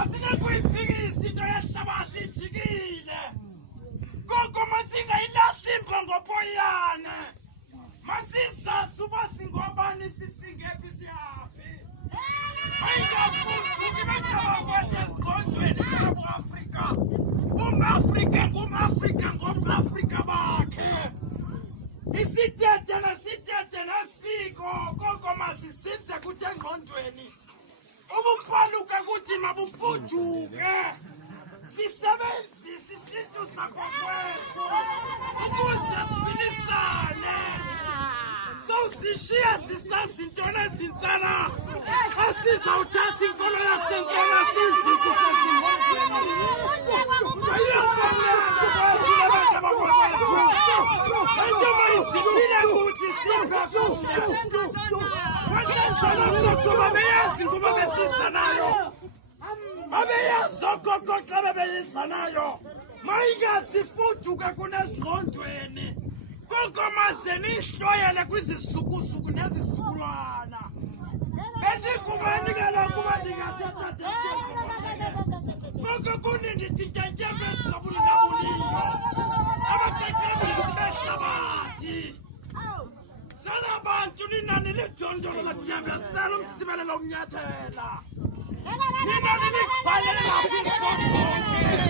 Asingakuyiphikisa into yehlabathi ijikile. Gogo masingayilahli ngopoyane. Masisazi uba singobani sisingephi siyaphi. Ayikafuthi kibecabakwethu esigondweni njengabo-Afrika. Ngum-Afrika bakhe. Isithethe nesiko gogo masisinze kuthi engqondweni. Ubuphaluka kuthi mabufuduke. Sisebenzise isintu sakokwethu ukuze sifilisane. Sawusishiya sisazi intona ezintsana. Asizawuthatha inkolo yasentshona sizikise mayingasifuduka kunesingqondweni koko maze nihloyele kwizisukusuku nezisikulwana endingubani kaloku uba ndingathatha koko kunindithi ntyantyepe ezingabulungabuliyo abaqeqembisi behlabathi sala bantu ninani lidondolo lakudyambesela umsibelelo ukunyathela ninani likubhalela kwifosonke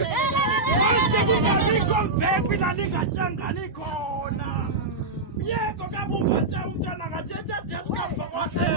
mase kungabikho mvekwi lalingatyangani khona yeko kabumbatha umntwana ngathetha deskafa kwathe